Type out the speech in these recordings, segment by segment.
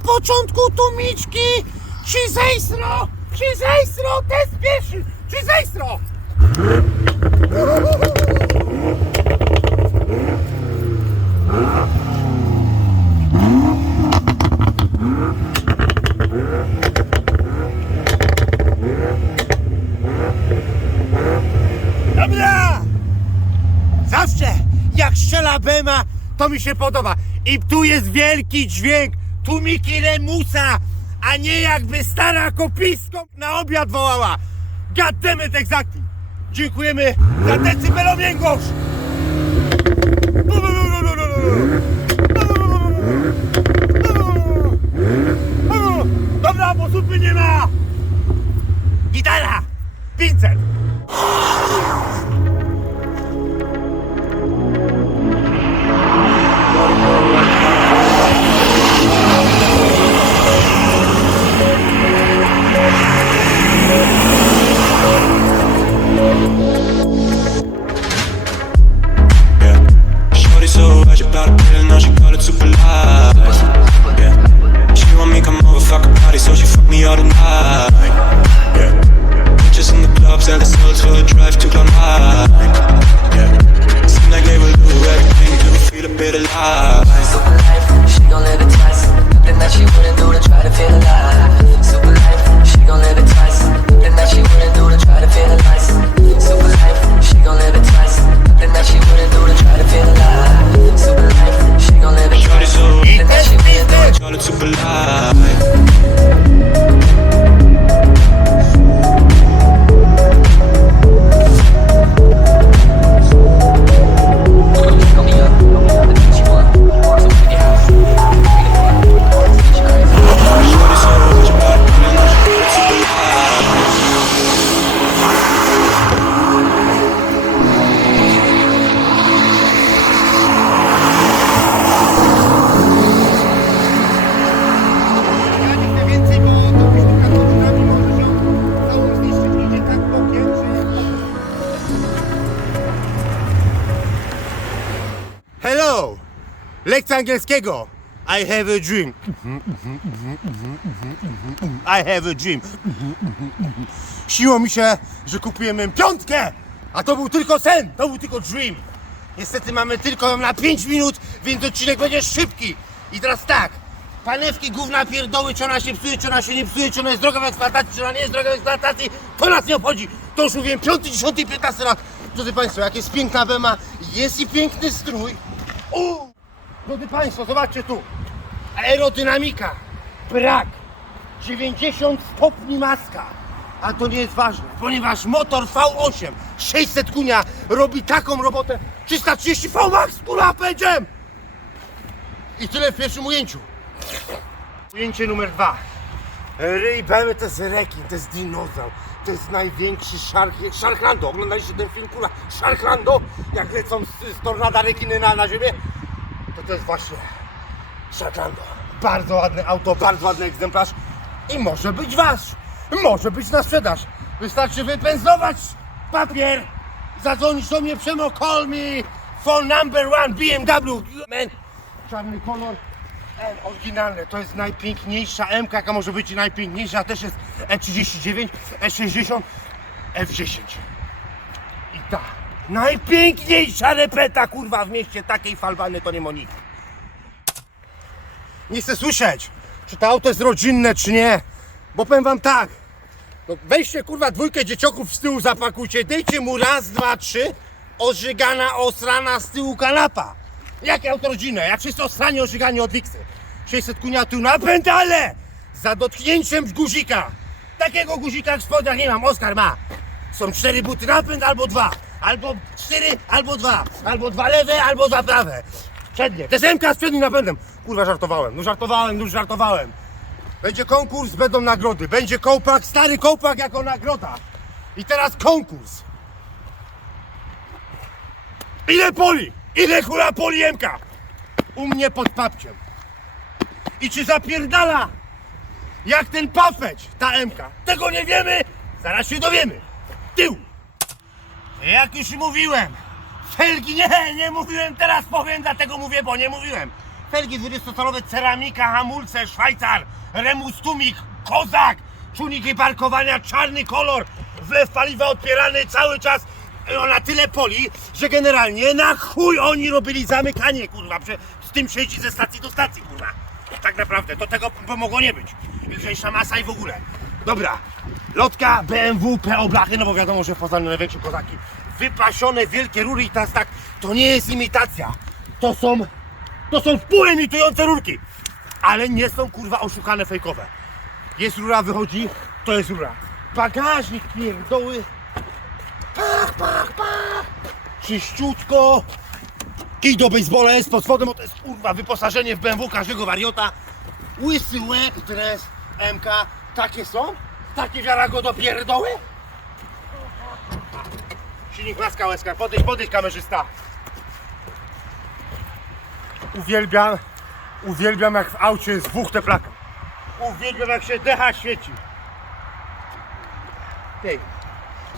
Na początku tumiczki, czy zejstro, czy zejstro, test pierwszy, czy zejstro. Dobra! Zawsze jak strzela Bema, to mi się podoba. I tu jest wielki dźwięk tłumiki Remusa, a nie jakby stara kopisko na obiad wołała. God damn it, exactly. Dziękujemy za decybelownięgość. Dobra, bo zupy nie ma. Gitara, pincel. Me all the night. Yeah. Bitches in the club, sell the soul to a drive to cloud nine. Yeah. Seem like they will do everything to feel a bit alive. Super life, she gon' live it twice. Nothing that she wouldn't do to try to feel alive. Super life, she gon' live it twice. Nothing that she wouldn't do to try to feel alive. Lekcja angielskiego. I have a dream. I have a dream. Siło mi się, że kupujemy piątkę, a to był tylko sen, to był tylko dream. Niestety mamy tylko na 5 minut, więc odcinek będzie szybki. I teraz tak, panewki gówna pierdoły, czy ona się psuje, czy ona się nie psuje, czy ona jest droga w eksploatacji, czy ona nie jest droga w eksploatacji, to nas nie obchodzi. To już mówiłem 5, 10 i 15 lat. Drodzy Państwo, jak jest piękna bema, jest i piękny strój. U! Drodzy Państwo, zobaczcie tu. Aerodynamika, brak, 90 stopni maska. A to nie jest ważne, ponieważ motor V8 600 kunia robi taką robotę 330 V Max z napędziem. I tyle w pierwszym ujęciu. Ujęcie numer dwa. Ryj Bemy to jest rekin, to jest dinozaur. To jest największy szark, Sharklando. Oglądaliście ten film, kurwa, Sharklando? Jak lecą z, z tornada rekiny na, na ziemię? To to jest właśnie Sharklando. Bardzo ładne auto, bardzo ładny egzemplarz. I może być wasz. Może być na sprzedaż. Wystarczy wypędzlować papier. Zadzwonić do mnie, Przemo, call me. Phone number one, BMW. Man. Czarny kolor. M, oryginalne, to jest najpiękniejsza M, jaka może być najpiękniejsza też jest E39, E60, F10. I ta najpiękniejsza repeta kurwa w mieście takiej falbany to nie ma. Nie chcę słyszeć, czy to auto jest rodzinne, czy nie. Bo powiem wam tak. No weźcie kurwa dwójkę dzieciaków z tyłu zapakujcie, dejcie mu raz, dwa, trzy, ożygana, osrana z tyłu kanapa. Jakie auto rodzinne? Jak wszyscy osrani, ożygani od Wiksy. 600 kunia tu napęd, ale za dotknięciem guzika. Takiego guzika w spodniach nie mam, Oskar ma. Są cztery buty napęd albo dwa. Albo cztery, albo dwa. Albo dwa lewe, albo dwa prawe. Przednie. Desemka z przednim napędem. Kurwa, żartowałem. No żartowałem, już żartowałem. Będzie konkurs, będą nagrody. Będzie kołpak, stary kołpak jako nagroda. I teraz konkurs. Ile poli? Ile kula poliemka? U mnie pod papciem. I czy zapierdala jak ten pafeć, ta Emka? Tego nie wiemy, zaraz się dowiemy. Tył. Jak już mówiłem, felgi nie, nie mówiłem, teraz powiem, dlatego mówię, bo nie mówiłem. Felgi 20-calowe, ceramika, hamulce, Szwajcar, remus tumik, kozak, czujniki parkowania, czarny kolor, wlew paliwa odpierany cały czas no, na tyle poli, że generalnie na chuj oni robili zamykanie, kurwa, prze, z tym siedzi ze stacji do stacji, kurwa. Tak naprawdę, to tego by mogło nie być. Lżejsza masa i w ogóle. Dobra, lotka, BMW, PO blachy, no bo wiadomo, że w Poznaniu największe kozaki. Wypasione wielkie rury i teraz tak, to nie jest imitacja. To są, to są wpół rurki. Ale nie są kurwa oszukane fejkowe. Jest rura, wychodzi, to jest rura. Bagażnik pierdoły. Pach, pach, pach. Czyściutko. Kij do baseballa jest pod spodem, bo to jest kurwa wyposażenie w BMW każdego wariota. Łysy łeb, dres, MK. Takie są? Takie wiara go do pierdoły? Silnik laska łezka. Podejdź, podejdź kamerzysta. Uwielbiam, uwielbiam jak w aucie jest dwóch te plaka. Uwielbiam jak się decha świeci. Tej,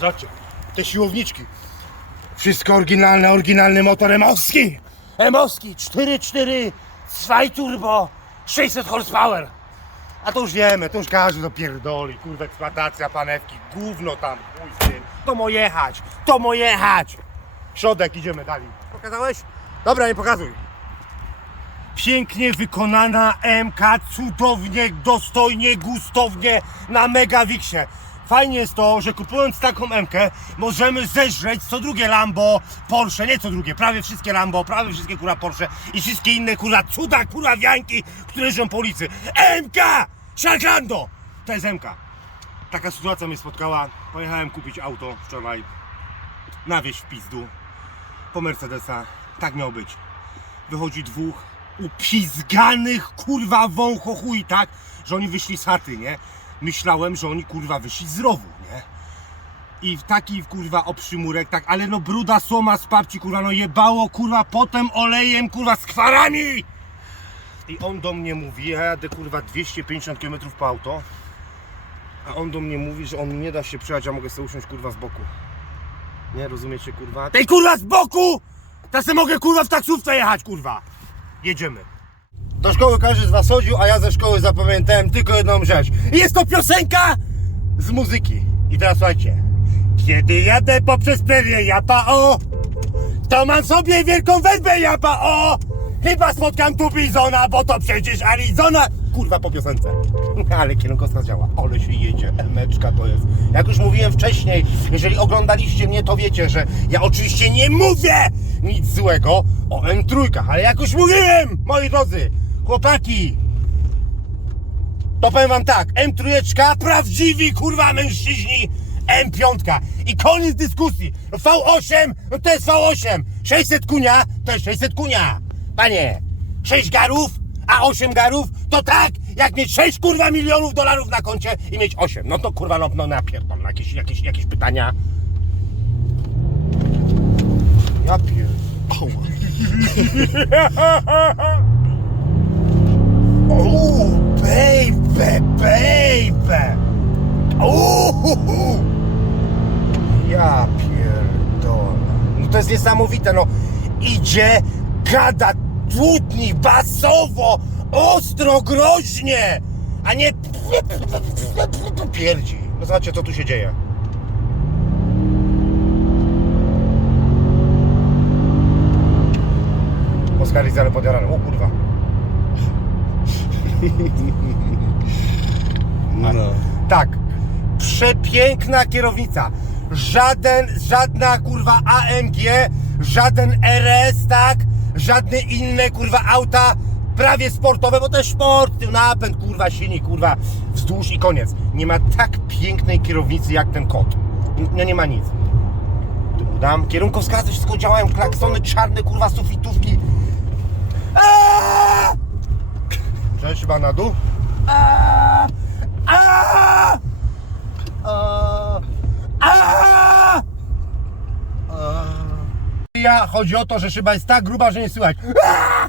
zobaczcie, te siłowniczki. Wszystko oryginalne, oryginalny motor emowski. Emowski 4.4 2 turbo 600 horsepower. A to już wiemy, to już każdy to pierdoli, kurwa eksploatacja panewki, gówno tam, chuj z tym. To mo jechać, to mo jechać. Środek, idziemy dalej. Pokazałeś? Dobra, nie pokazuj. Pięknie wykonana MK, cudownie, dostojnie, gustownie na Megawixie. Fajnie jest to, że kupując taką MK możemy zeżreć co drugie Lambo, Porsche, nie co drugie, prawie wszystkie Lambo, prawie wszystkie kurwa Porsche i wszystkie inne kurwa cuda, kurwa wianki, które jeżdżą po ulicy. MK! Sharkando! To jest MK. Taka sytuacja mnie spotkała. Pojechałem kupić auto wczoraj na wieś w pizdu po Mercedesa. Tak miał być wychodzi dwóch upizganych kurwa wąchochuj, tak? Że oni wyszli z chaty, nie? Myślałem, że oni kurwa wyszli z rowu, nie? I w taki kurwa obszymurek, tak, ale no bruda słoma z papci, kurwa, no jebało kurwa potem olejem, kurwa, z kwarami! I on do mnie mówi, ja jadę kurwa 250 km po auto, a on do mnie mówi, że on nie da się przyjechać, a mogę sobie usiąść kurwa z boku. Nie rozumiecie kurwa? Tej kurwa z boku! Teraz se mogę kurwa w taksówce jechać kurwa! Jedziemy. Do szkoły każdy z was chodził, a ja ze szkoły zapamiętałem tylko jedną rzecz. Jest to piosenka z muzyki. I teraz słuchajcie. Kiedy jadę poprzez prerię japa o, to mam sobie wielką werbę japa o. Chyba spotkam tu bizona, bo to przecież Arizona. Kurwa po piosence. Ale kierunkowskaz działa. Ale się jedzie. Emeczka to jest. Jak już mówiłem wcześniej, jeżeli oglądaliście mnie, to wiecie, że ja oczywiście nie mówię nic złego o M3, ale jak już mówiłem, moi drodzy, chłopaki, to powiem wam tak, M3, prawdziwi kurwa mężczyźni, M5 i koniec dyskusji. V8 no to jest V8, 600 kunia to jest 600 kunia. Panie, 6 garów, a 8 garów to tak, jak mieć 6 kurwa milionów dolarów na koncie i mieć 8. No to kurwa no, no napierdol, jakieś, jakieś, jakieś pytania. Ja pier... Oh, baby, baby! Uhuhu. Ja pierdolę. No to jest niesamowite, no. Idzie, gada, dudni, basowo, ostro, groźnie, a nie pierdzi. No zobaczcie, co tu się dzieje. Oskar ale podjarany. O kurwa. No. Tak. Przepiękna kierownica. Żaden, żadna kurwa AMG, żaden RS, tak? Żadne inne kurwa auta prawie sportowe, bo to jest sport, napęd, kurwa, silnik, kurwa, wzdłuż i koniec. Nie ma tak pięknej kierownicy jak ten kot. No nie ma nic. Dam kierunkowskazy, wszystko działają, klaksony czarne, kurwa, sufitówki. Cześć, chyba na dół. Aaaa! Aaaa! Aaaa! Ja chodzi o to, że szyba jest tak gruba, że nie słychać. Aaaa!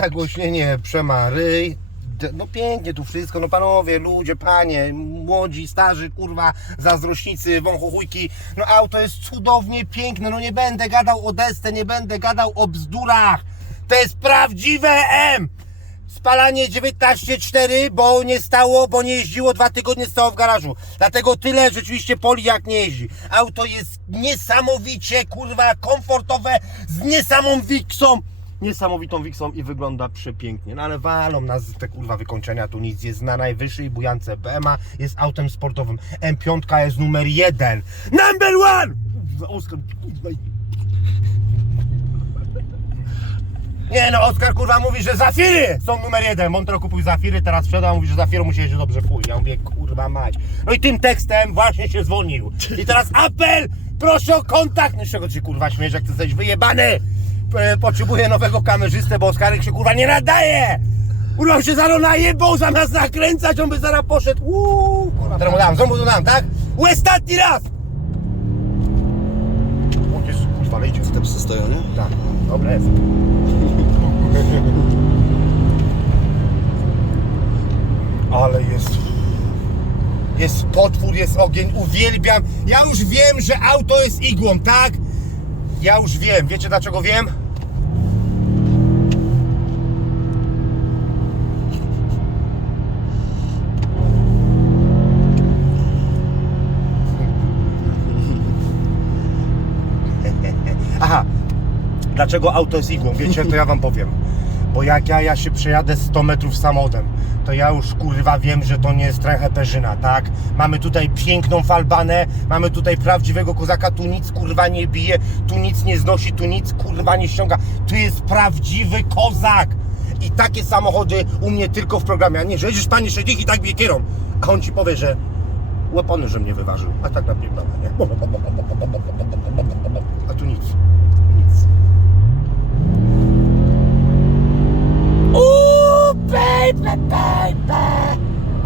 Nagłośnienie przema ryj, no pięknie tu wszystko, no panowie, ludzie, panie, młodzi, starzy, kurwa, zazdrośnicy, wąchochujki, no auto jest cudownie piękne, no nie będę gadał o desce, nie będę gadał o bzdurach, to jest prawdziwe M! Spalanie 19.4, bo nie stało, bo nie jeździło, dwa tygodnie stało w garażu. Dlatego tyle rzeczywiście poli jak nie jeździ. Auto jest niesamowicie, kurwa, komfortowe, z niesamą wiksą. Niesamowitą wiksą i wygląda przepięknie. No ale walą nas te kurwa wykończenia, tu nic jest na najwyższej bujance. BMA jest autem sportowym. M5 jest numer jeden. Number one! Oskar, kurwa, Nie no, Oskar kurwa mówi, że Zafiry są numer jeden. Montro kupił Zafiry, teraz sprzedał, mówi, że Zafiru musi jeździć dobrze fuj. Ja mówię, kurwa mać. No i tym tekstem właśnie się zwolnił. I teraz apel, proszę o kontakt. No z czego się kurwa śmiesz, jak ty jesteś wyjebany? E, Potrzebuję nowego kamerzystę, bo Oskarek się kurwa nie nadaje. Kurwa się zaraz najebał, zamiast nakręcać, on by zaraz poszedł. Uuu, kurwa. Teraz mu dam, znowu mu dam, tak? Ostatni raz! O Jezu, kurwa, lejcie. Te psy stoją, nie? Tak, dobra jest. Ale jest. Jest potwór, jest ogień, uwielbiam. Ja już wiem, że auto jest igłą, tak? Ja już wiem. Wiecie dlaczego wiem? Dlaczego auto jest igłą? Wiecie, to ja wam powiem. Bo jak ja, ja się przejadę 100 metrów samochodem, to ja już kurwa wiem, że to nie jest trochę perzyna, tak? Mamy tutaj piękną falbanę, mamy tutaj prawdziwego kozaka, tu nic kurwa nie bije, tu nic nie znosi, tu nic kurwa nie ściąga. Tu jest prawdziwy kozak! I takie samochody u mnie tylko w programie, a nie, że jedziesz panie szedik i tak bije kierą. A on ci powie, że łepony, że mnie wyważył, a tak napierdala, nie? A tu. Nic.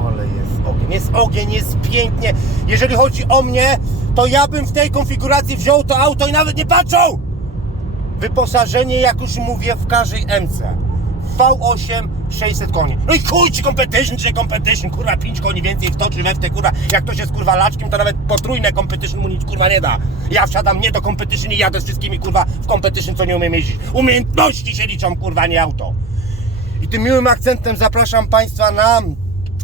Ale jest ogień, jest ogień, jest pięknie. Jeżeli chodzi o mnie, to ja bym w tej konfiguracji wziął to auto i nawet nie patrzył! Wyposażenie, jak już mówię, w każdej MC. V8 600 koni. No i chuj, czy competition, czy competition, kurwa, 5 koni więcej w to, czy we w te, kurwa, jak ktoś jest, kurwa, laczkiem, to nawet potrójne competition mu nic, kurwa, nie da. Ja wsiadam nie do competition i jadę z wszystkimi, kurwa, w competition, co nie umiem jeździć. Umiejętności się liczą, kurwa, nie auto. Tym miłym akcentem zapraszam Państwa na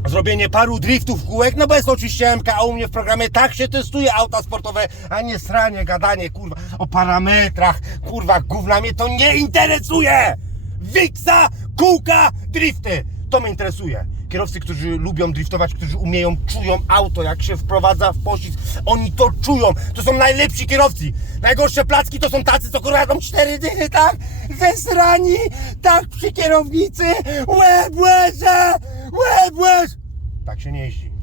zrobienie paru driftów kółek, no bo jest oczywiście MK, a u mnie w programie tak się testuje auta sportowe, a nie sranie, gadanie, kurwa, o parametrach, kurwa, gówna mnie to nie interesuje! Wiksa, kółka, drifty, to mnie interesuje. Kierowcy, którzy lubią driftować, którzy umieją, czują auto, jak się wprowadza w pościg, oni to czują, to są najlepsi kierowcy. Najgorsze placki to są tacy, co kurwa cztery dychy, tak? Zesrani, tak przy kierownicy, łeb, łeże, łeb, łeż. Tak się nie jeździ.